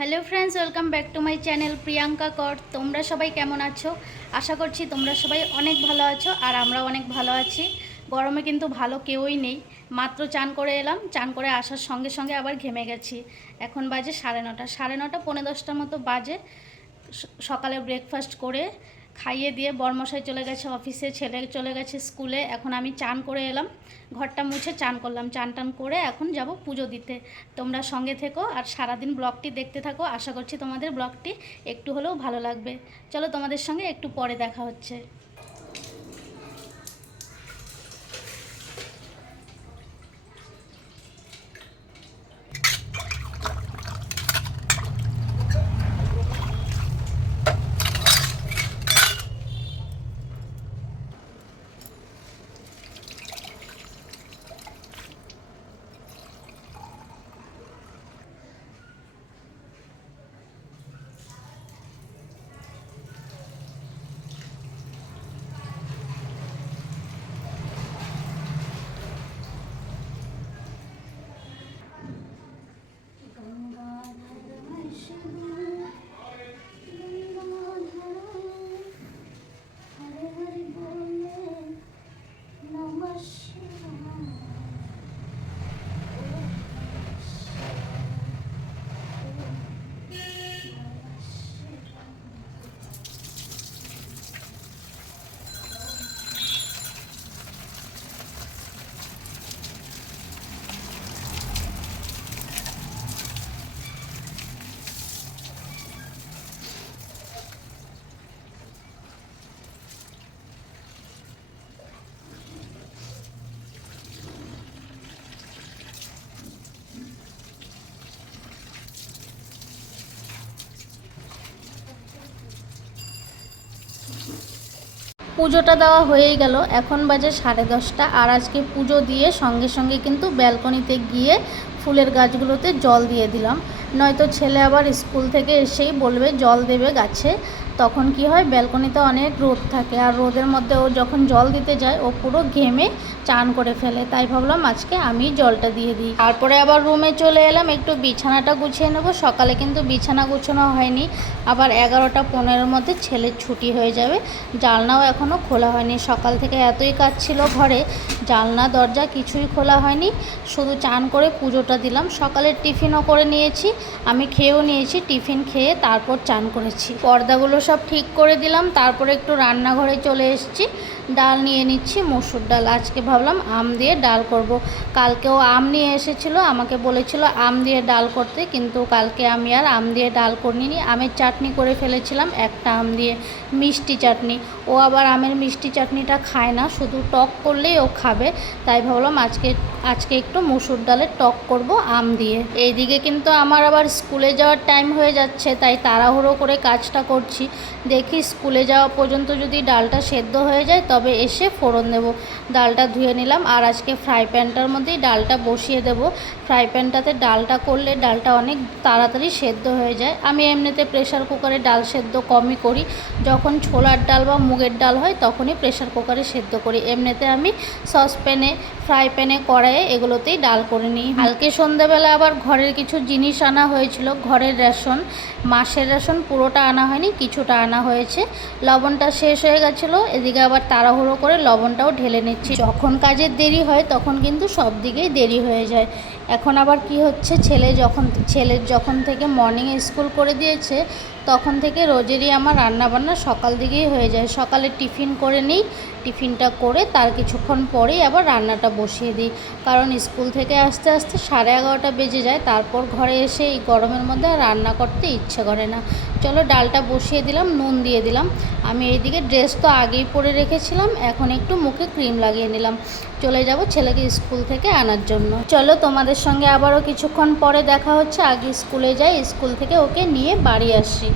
Hello friends welcome back to my channel Priyanka Kar তোমরা সবাই কেমন আছো? আশা করছি তোমরা সবাই অনেক ভালো আছো আর আমরাও অনেক ভালো আছি। গরমে কিন্তু ভালো কেউই নেই। মাত্র চান করে এলাম, চান করে আসার সঙ্গে সঙ্গে আবার ঘেমে গেছি। এখন বাজে সাড়ে নটা সাড়ে নটা পৌনে দশটার মতো বাজে। সকালে ব্রেকফাস্ট করে খাইয়ে দিয়ে বরমশাই চলে গেছে অফিসে, ছেলে চলে গেছে স্কুলে। এখন আমি চান করে এলাম, ঘরটা মুছে চান করলাম। চান টান করে এখন যাব পুজো দিতে। তোমরা সঙ্গে থেকো আর সারাদিন ব্লগটি দেখতে থাকো। আশা করছি তোমাদের ব্লগটি একটু হলেও ভালো লাগবে। চলো তোমাদের সঙ্গে একটু পরে দেখা হচ্ছে। পুজোটা দেওয়া হয়েই গেল। এখন বাজে সাড়ে দশটা আর আজকে পুজো দিয়ে সঙ্গে সঙ্গে কিন্তু ব্যালকনিতে গিয়ে ফুলের গাছগুলোতে জল দিয়ে দিলাম। নয়তো ছেলে আবার স্কুল থেকে এসেই বলবে, জল দেবে গাছে। তখন কি হয়, ব্যালকনিতে অনেক রোদ থাকে আর রোদের মধ্যে ও যখন জল দিতে যায়, ও পুরো ঘেমে চান করে ফেলে। তাই ভাবলাম আজকে আমি জলটা দিয়ে দিই। তারপরে আবার রুমে চলে এলাম, একটু বিছানাটা গুছিয়ে নেব। সকালে কিন্তু বিছানা গুছানো হয়নি। আবার এগারোটা পনেরোর মধ্যে ছেলের ছুটি হয়ে যাবে। জানলাও এখনও খোলা হয়নি। সকাল থেকে এতই কাজ ছিল ঘরে, জানলা, দরজা কিছুই খোলা হয়নি। শুধু চান করে পুজোটা দিলাম। সকালের টিফিনও করে নিয়েছি। আমি খেয়েও নিয়েছি, টিফিন খেয়ে তারপর চান করেছি। পর্দাগুলো সব ঠিক করে দিলাম, তারপরে একটু রান্নাঘরে চলে এসেছি, ডাল নিয়ে নিচ্ছি, মসুর ডাল। আজকে ভাবলাম আম দিয়ে ডাল করব। কালকেও আম নিয়ে এসেছিল, আমাকে বলেছিল আম দিয়ে ডাল করতে, কিন্তু কালকে আমি আর আম দিয়ে ডাল করিনি। আমের চাটনি করে ফেলেছিলাম, একটা আম দিয়ে মিষ্টি চাটনি। ও আবার আমের মিষ্টি চাটনিটা খায় না, শুধু টক করলেই ও খাবে। তাই ভাবলাম আজকে আজকে একটু মুসুর ডালের টক করব, আম দিয়ে। এইদিকে কিন্তু আমার আবার স্কুলে যাওয়ার টাইম হয়ে যাচ্ছে, তাই তাড়াহুড়ো করে কাজটা করছি। দেখি স্কুলে যাওয়া পর্যন্ত যদি ডালটা সেদ্ধ হয়ে যায়, তবে এসে ফোড়ন দেব। ডালটা ধুয়ে নিলাম, আর আজকে ফ্রাই প্যানটার মধ্যেই ডালটা বসিয়ে দেব। ফ্রাই প্যানটাতে ডালটা করলে ডালটা অনেক তাড়াতাড়ি সেদ্ধ হয়ে যায়। আমি এমনিতে প্রেশার কুকারে ডাল সেদ্ধ কমই করি। যখন ছোলার ডাল বা মুগের ডাল হয়, তখনই প্রেশার কুকারে সেদ্ধ করি। এমনিতে আমি সসপ্যানে ফ্রাই প্যানে কড়াইয়ে এগুলোতেই ডাল করে নিই। কালকে সন্ধ্যাবেলা আবার ঘরের কিছু জিনিস আনা হয়েছিল, ঘরের রেশন। মাসের রেশন পুরোটা আনা হয়নি, কিছুটা আনা হয়েছে। লবণটা শেষ হয়ে গেছিল, এদিকে আবার তাড়াহুড়ো করে লবণটাও ঢেলে নিচ্ছি। যখন কাজের দেরি হয়, তখন কিন্তু সব দিকেই দেরি হয়ে যায়। এখন আবার কি হচ্ছে? ছেলে যখন ছেলের যখন থেকে মর্নিং স্কুল করে দিয়েছে, তখন থেকে রোজেরই আমার রান্নাবান্না সকাল দিকেই হয়ে যায়। সকালে টিফিন করে নিই, টিফিনটা করে তার কিছুক্ষণ পরেই আবার রান্নাটা বসিয়ে দিই। কারণ স্কুল থেকে আসতে আসতে সাড়ে এগারোটা বেজে যায়, তারপর ঘরে এসে এই গরমের মধ্যে রান্না করতে ইচ্ছে করে না। চলো ডালটা বসিয়ে দিলাম, নুন দিয়ে দিলাম। আমি এইদিকে ড্রেস তো আগেই পরে রেখেছিলাম, এখন একটু মুখে ক্রিম লাগিয়ে নিলাম। চলে যাব ছেলেকে স্কুল থেকে আনার জন্য। চলো তোমাদের সঙ্গে আবারও কিছুক্ষণ পরে দেখা হচ্ছে। আগে স্কুলে যাই, স্কুল থেকে ওকে নিয়ে বাড়ি আসি।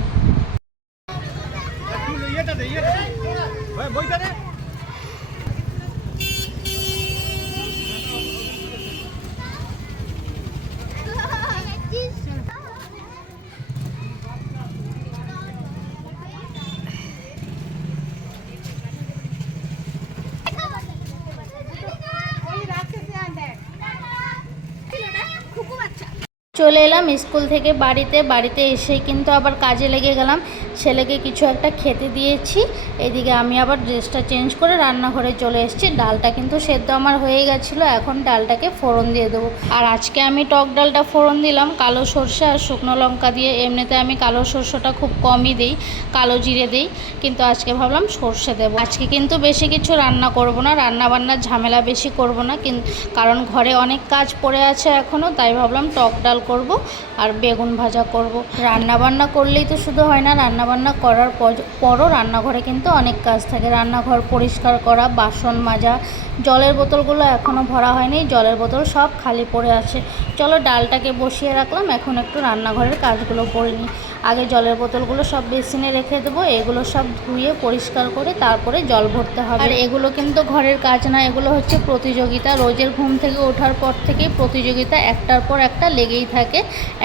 চলে এলাম স্কুল থেকে বাড়িতে বাড়িতে এসেই কিন্তু আবার কাজে লেগে গেলাম। ছেলেকে কিছু একটা খেতে দিয়েছি, এদিকে আমি আবার ড্রেসটা চেঞ্জ করে রান্নাঘরে চলে এসেছি। ডালটা কিন্তু সেদ্ধ আমার হয়ে গেছিল, এখন ডালটাকে ফোড়ন দিয়ে দেবো। আর আজকে আমি টক ডালটা ফোড়ন দিলাম, কালো সর্ষে আর শুকনো লঙ্কা দিয়ে। এমনিতে আমি কালো সর্ষেটা খুব কমই দিই, কালো জিরে দিই, কিন্তু আজকে ভাবলাম সর্ষে দেবো। আজকে কিন্তু বেশি কিছু রান্না করব না রান্না বান্নার ঝামেলা বেশি করব না কারণ ঘরে অনেক কাজ পড়ে আছে এখনও তাই ভাবলাম টক ডাল করব আর বেগুন ভাজা করব। রান্না বান্না করলেই তো শুধু হয় না রান্না বান্না করার পর- পরও রান্নাঘরে কিন্তু অনেক কাজ থাকে। রান্নাঘর পরিষ্কার করা, বাসন মাজা, জলের বোতলগুলো এখনও ভরা হয়নি, জলের বোতল সব খালি পড়ে আছে। চলো ডালটাকে বসিয়ে রাখলাম, এখন একটু রান্নাঘরের কাজগুলো করে নিই। আগে জলের বোতলগুলো সব বেসিনে রেখে দেবো, এগুলো সব ধুয়ে পরিষ্কার করে তারপরে জল ভরতে হবে। আর এগুলো কিন্তু ঘরের কাজ না, এগুলো হচ্ছে প্রতিযোগিতা। রোজের ঘুম থেকে ওঠার পর থেকেই প্রতিযোগিতা একটার পর একটা লেগেই থাকে।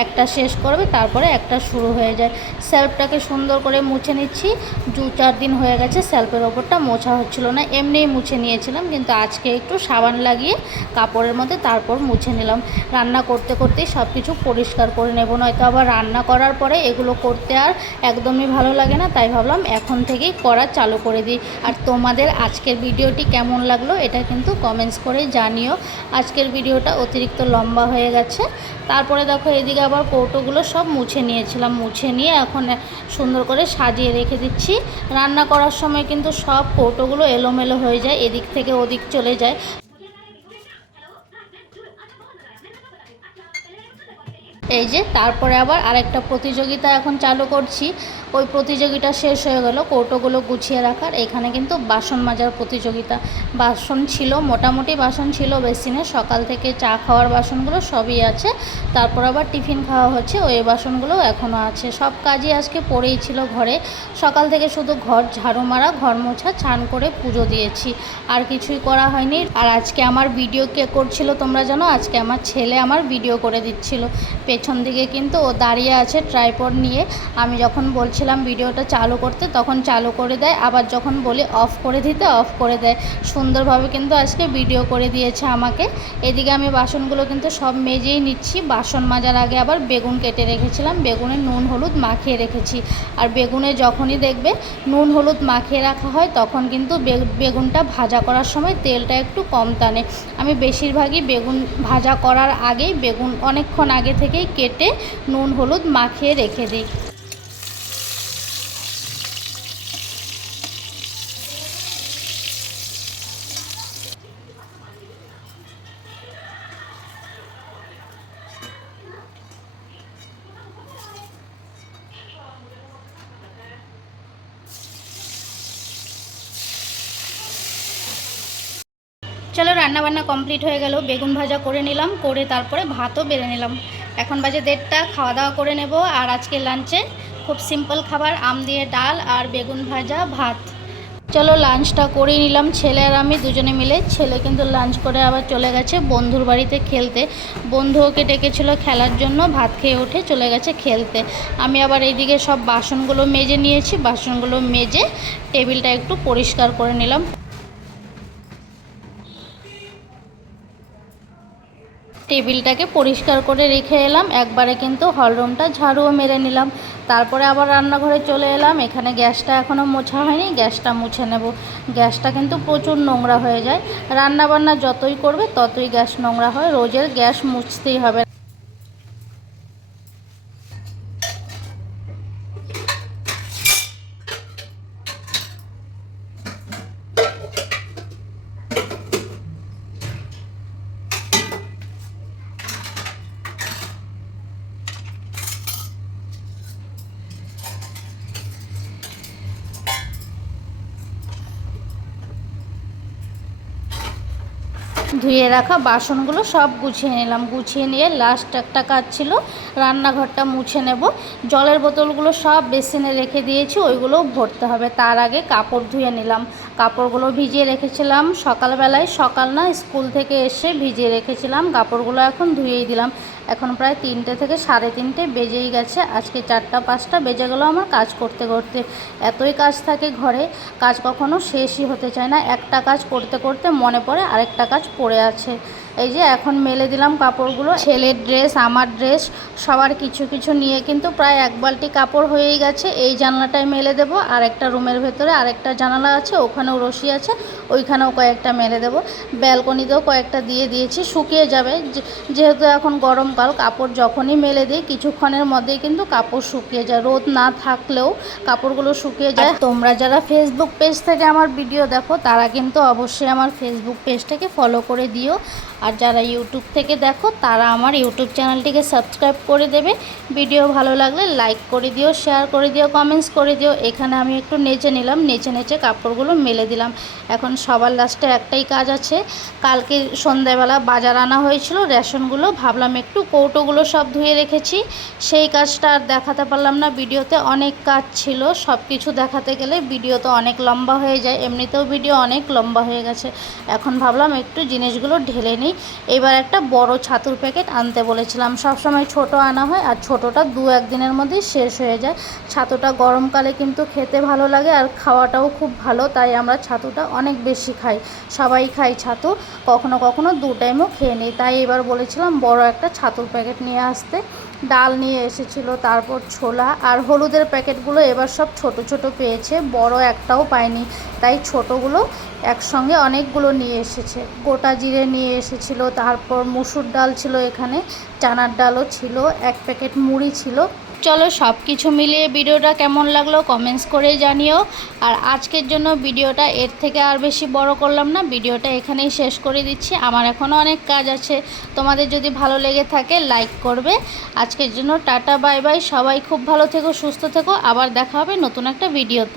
একটা শেষ করবে, তারপরে একটা শুরু হয়ে যায়। সেলফটাকে সুন্দর করে মুছে নিচ্ছি। দু চার দিন হয়ে গেছে, সেলফের ওপরটা মোছা হচ্ছিল না। এমনিই মুছে নিয়েছিলাম, কিন্তু আজকে একটু সাবান লাগিয়ে কাপড়ের মধ্যে তারপর মুছে নিলাম। রান্না করতে করতেই সব কিছু পরিষ্কার করে নেব, নয়তো আবার রান্না করার পরে এগুলো করতে আর একদমই ভালো লাগে না, তাই ভাবলাম এখন থেকেই করা চালু করে দিই। আর তোমাদের আজকের ভিডিওটি কেমন লাগল এটা কিন্তু কমেন্টস করে জানিও। আজকের ভিডিওটা অতিরিক্ত লম্বা হয়ে গেছে। তারপরে দেখো এদিকে আবার কৌটোগুলো সব মুছে নিয়েছিলাম, মুছে নিয়ে এখন সুন্দর করে সাজিয়ে রেখে দিচ্ছি। রান্না করার সময় কিন্তু সব কৌটোগুলো এলোমেলো হয়ে যায়, এদিক থেকে ওদিক চলে যায়। এই যে তারপরে আবার আরেকটা প্রতিযোগিতা এখন চালু করছি। ওই প্রতিযোগিতা শেষ হয়ে গেল, কৌটোগুলো গুছিয়ে রাখার। এখানে কিন্তু বাসন মাজার প্রতিযোগিতা। বাসন ছিল, মোটামুটি বাসন ছিল বেসিনে। সকাল থেকে চা খাওয়ার বাসনগুলো সবই আছে। তারপর আবার টিফিন খাওয়া হচ্ছে, ওই বাসনগুলো এখনও আছে। সব কাজই আজকে পড়েই ছিল ঘরে। সকাল থেকে শুধু ঘর ঝাড়ু মারা, ঘর মোছা চান করে পুজো দিয়েছি। আর কিছুই করা হয়নি। আর আজকে আমার ভিডিও কে করছিল তোমরা জানো? আজকে আমার ছেলে আমার ভিডিও করে দিচ্ছিল। পেছন দিকে কিন্তু ও দাঁড়িয়ে আছে ট্রাইপড নিয়ে। আমি যখন বলছিলাম ভিডিওটা চালু করতে, তখন চালু করে দেয়, আবার যখন বলি অফ করে দিতে অফ করে দেয়। সুন্দরভাবে কিন্তু আজকে ভিডিও করে দিয়েছে আমাকে। এদিকে আমি বাসনগুলো কিন্তু সব মেজেই নিচ্ছি। বাসন মাজার আগে আবার বেগুন কেটে রেখেছিলাম। বেগুনে নুন, হলুদ মাখিয়ে রেখেছি। আর বেগুনে যখনই দেখবে নুন, হলুদ মাখিয়ে রাখা হয়, তখন কিন্তু বেগুনটা ভাজা করার সময় তেলটা একটু কম টানে। আমি বেশিরভাগই বেগুন ভাজা করার আগেই বেগুন অনেকক্ষণ আগে থেকেই কেটে নুন, হলুদ মাখিয়ে রেখে দিই। চলো রান্না বান্না কমপ্লিট হয়ে গেল, বেগুন ভাজা করে নিলাম, করে তারপরে ভাতও বেড়ে নিলাম। এখন বাজে দেড়টা, খাওয়া দাওয়া করে নেব। আর আজকে লাঞ্চে খুব সিম্পল খাবার, আম দিয়ে ডাল আর বেগুন ভাজা ভাত। চলো লাঞ্চটা করেই নিলাম, ছেলে আর আমি দুজনে মিলে। ছেলে কিন্তু লাঞ্চ করে আবার চলে গেছে বন্ধুর বাড়িতে খেলতে। বন্ধু ওকে ডেকেছিল খেলার জন্য, ভাত খেয়ে উঠে চলে গেছে খেলতে। আমি আবার এইদিকে সব বাসনগুলো মেজে নিয়েছি, বাসনগুলো মেজে টেবিলটা একটু পরিষ্কার করে নিলাম। টেবিলটাকে পরিষ্কার করে রেখে এলাম। একবারে কিন্তু হলরুমটা ঝাড়ুও মেরে নিলাম। তারপরে আবার রান্নাঘরে চলে এলাম। এখানে গ্যাসটা এখনও মোছা হয়নি, গ্যাসটা মুছে নেব। গ্যাসটা কিন্তু প্রচুর নোংরা হয়ে যায়। রান্নাবান্না যতই করবে ততই গ্যাস নোংরা হয়। রোজের গ্যাস মুছতেই হবে। ধুয়ে রাখা বাসনগুলো সব গুছিয়ে নিলাম। গুছিয়ে নিয়ে লাস্ট একটা কাজ ছিল, রান্নাঘরটা মুছে নেব। জলের বোতলগুলো সব বেসিনে রেখে দিয়েছি, ওইগুলোও ভরতে হবে। তার আগে কাপড় ধুয়ে নিলাম। কাপড়গুলো ভিজিয়ে রেখেছিলাম। সকালবেলায় সকাল না, স্কুল থেকে এসে ভিজিয়ে রেখেছিলাম। কাপড়গুলো এখন ধুয়েই দিলাম। এখন প্রায় তিনটে থেকে সাড়ে তিনটে বেজেই গেছে। আজকে চারটা, পাঁচটা বেজে গেলো আমার কাজ করতে করতে। এতই কাজ থাকে ঘরে, কাজ কখনো শেষই হতে চায় না। একটা কাজ করতে করতে মনে পড়ে, আরেকটা কাজ পড়ে আছে। এই যে এখন মেলে দিলাম কাপড়গুলো, ছেলের ড্রেস আমার ড্রেস সবার কিছু কিছু নিয়ে কিন্তু প্রায় এক বালটি কাপড় হয়েই গেছে। এই জানলাটায় মেলে দেবো আর একটা রুমের ভেতরে আরেকটা জানালা আছে, ওখানেও রশি আছে। ওইখানেও কয়েকটা মেলে দেবো। ব্যালকনিতেও কয়েকটা দিয়ে দিয়েছি, শুকিয়ে যাবে। যেহেতু এখন গরমকাল কাপড় যখনই মেলে দিই, কিছুক্ষণের মধ্যেই কিন্তু কাপড় শুকিয়ে যায়। রোদ না থাকলেও কাপড়গুলো শুকিয়ে যায়। তোমরা যারা ফেসবুক পেজ থেকে আমার ভিডিও দেখো, তারা কিন্তু অবশ্যই আমার ফেসবুক পেজটাকে ফলো করে দিও। আর যারা ইউটিউব থেকে দেখো, তারা আমার ইউটিউব চ্যানেলটিকে সাবস্ক্রাইব করে দেবে। ভিডিও ভালো লাগলে লাইক করে দিও শেয়ার করে দিও কমেন্টস করে দিও। এখানে আমি একটু নেচে নিলাম, নেচে নেচে কাপড়গুলো মেলে দিলাম। এখন সবার লাস্টে একটাই কাজ আছে। কালকে সন্ধ্যাবেলা বাজার আনা হয়েছিল, রেশনগুলো, ভাবলাম একটু কৌটোগুলো সব ধুয়ে রেখেছি। সেই কাজটা আর দেখাতে পারলাম না, ভিডিওতে অনেক কাজ ছিল সব কিছু দেখাতে গেলে ভিডিও তো অনেক লম্বা হয়ে যায়, এমনিতেও ভিডিও অনেক লম্বা হয়ে গেছে। এখন ভাবলাম একটু জিনিসগুলো ঢেলে নিই। এবার একটা বড় ছাতুর প্যাকেট আনতে বলেছিলাম। সবসময় ছোট আনা হয় আর ছোটটা দু একদিনের মধ্যেই শেষ হয়ে যায়। ছাতুটা গরমকালে কিন্তু খেতে ভালো লাগে আর খাওয়াটাও খুব ভালো, তাই আমরা ছাতুটা অনেক বেশি খাই, সবাই খাই ছাতু, কখনো কখনো দু টাইমও খেয়ে নিই। তাই এবার বলেছিলাম বড় একটা ছাতুর প্যাকেট নিয়ে আসতে। ডাল নিয়ে এসেছিল, তারপর ছোলা আর হলুদের প্যাকেটগুলো এবার সব ছোট ছোট পেয়েছে, বড় একটাও পায়নি তাই ছোটোগুলো একসঙ্গে অনেকগুলো নিয়ে এসেছে। গোটা জিরে নিয়ে এসেছিল, তারপর মুসুর ডাল ছিল এখানে, চানার ডালও ছিল, এক প্যাকেট মুড়ি ছিল। চলো সব কিছু মিলিয়ে ভিডিওটা কেমন লাগল কমেন্টস করে জানিও। আর আজকের জন্য ভিডিওটা এর থেকে আর বেশি বড় করলাম না, ভিডিওটা এখানেই শেষ করে দিচ্ছি। আমার এখনও অনেক কাজ আছে, তোমাদের যদি ভালো লেগে থাকে লাইক করবে। আজকের জন্য টাটা, বাই বাই, সবাই খুব ভালো থেকো, সুস্থ থেকো, আবার দেখা হবে নতুন একটা ভিডিওতে।